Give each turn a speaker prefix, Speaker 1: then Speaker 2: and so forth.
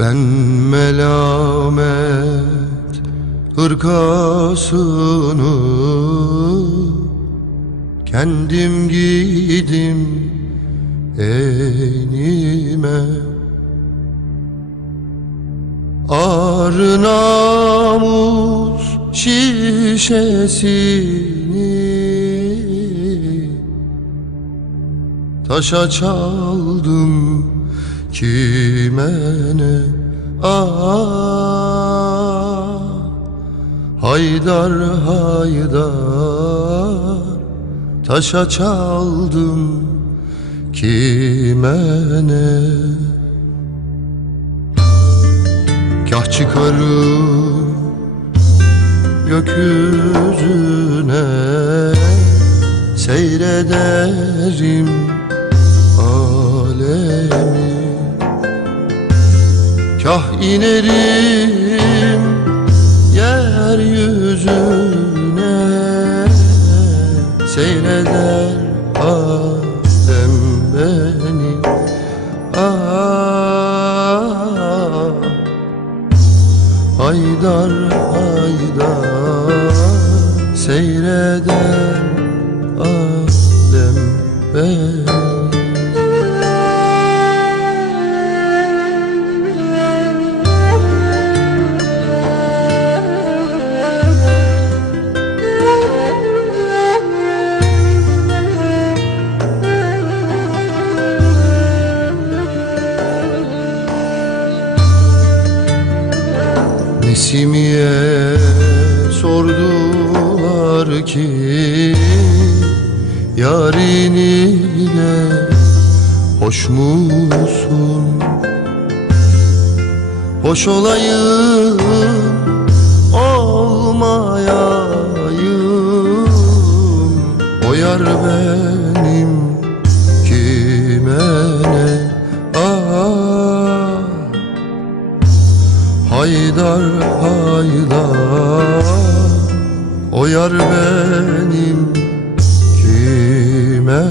Speaker 1: Ben melamet hırkasını Kendim giydim enime. Namus şişesini Taşa çaldım kime ne? Ah Haydar haydar Taşa çaldım. Kime ne? Kah çıkarım gökyüzüne Seyrederim alemi Kah inerim yeryüzüne. Seyreder alem beni. Ah Haydar haydar. Seyreder alem beni Nesimiye sordular ki Yarın ile hoş musun? Hoş olayım olmayayım O yar benim kime Haydar haydar. O yar benim kime